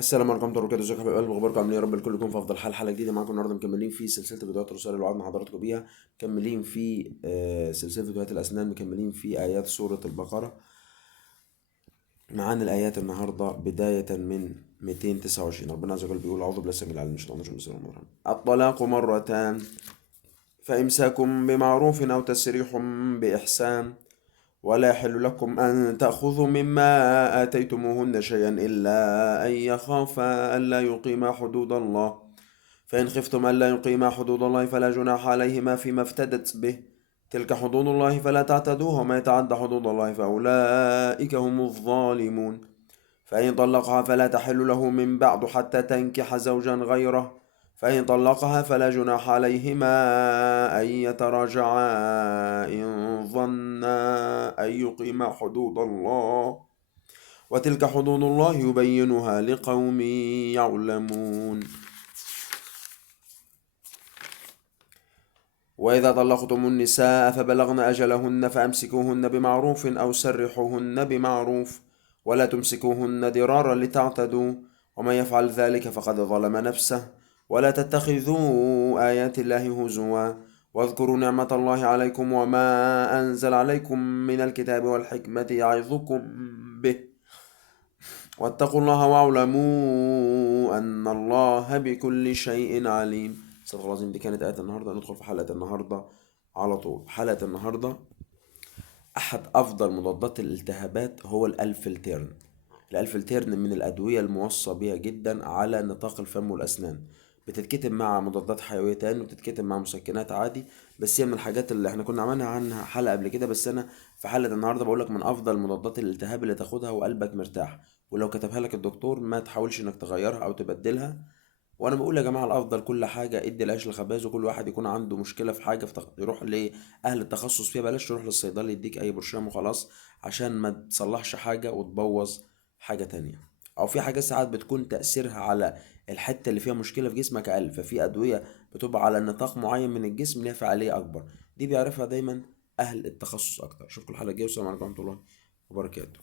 السلام عليكم ورحمة الله وبركاته. ازيكم يا حبايب قلبي؟ اخباركم عاملين ايه؟ يا رب الكل يكون في افضل حال. حلقة جديدة معاكم النهارده، مكملين في سلسلة فيديوهات الرسالة اللي وعدنا حضراتكم بيها. مكملين في سلسلة فيديوهات الاسنان، مكملين في ايات سورة البقرة. معانا الايات النهارده بداية من 229. ربنا عز وجل بيقول: اعوذ بالله السميع العليم من الشيطان الرجيم، بسم الله الرحمن الرحيم. الطلاق مرتان، فامساك بمعروف او تسريح باحسان، ولا يحل لكم أن تأخذوا مما آتيتموهن شيئا إلا أن يخافا ألا يقيما حدود الله، فإن خفتم ألا يقيما حدود الله فلا جناح عليهما فيما افتدت به، تلك حدود الله فلا تعتدوها، ومن يتعد حدود الله فأولئك هم الظالمون. فإن طلقها فلا تحل له من بعد حتى تنكح زوجا غيره، فإن طلقها فلا جناح عليهما أن يتراجعا إن ظنا أن يقيما حدود الله، وتلك حدود الله يبينها لقوم يعلمون. وإذا طلقتم النساء فبلغن أجلهن فأمسكوهن بمعروف أو سرحوهن بمعروف، ولا تمسكوهن ضرارا لتعتدوا، ومن يفعل ذلك فقد ظلم نفسه. ولا تتخذوا آيات الله هزوا، واذكروا نعمة الله عليكم وما أنزل عليكم من الكتاب والحكمة يعظكم به، واتقوا الله واعلموا أن الله بكل شيء عليم. صدق الله العظيم. دي كانت آية النهاردة. ندخل في حلقة النهاردة على طول. حلقة النهاردة: أحد أفضل مضادات الالتهابات هو الألفلتيرن. الألفلتيرن من الأدوية الموصى بها جدا على نطاق الفم والأسنان. بتتكتب مع مضادات حيوية تاني، وبتتكتب مع مسكنات عادي، بس هي من الحاجات اللي احنا كنا عملنا عنها حلقة قبل كده. بس أنا في حلقة النهاردة بقولك من أفضل مضادات الالتهاب اللي تاخدها وقلبك مرتاح، ولو كتبها لك الدكتور ما تحاولش إنك تغيرها أو تبدلها. وانا بقول يا جماعه الافضل كل حاجه ادي العيش لخبازه، وكل واحد يكون عنده مشكله في حاجه يروح لاهل التخصص فيها، بلاش تروح للصيدلي يديك اي برشام وخلاص، عشان ما تصلحش حاجه وتبوظ حاجه تانية. او في حاجات ساعات بتكون تاثيرها على الحته اللي فيها مشكله في جسمك اقل، ففي ادويه بتبقى على نطاق معين من الجسم ليها فعاليه اكبر. دي بيعرفها دايما اهل التخصص اكتر. اشوفكم الحلقه الجايه، والسلام عليكم ورحمه الله وبركاته.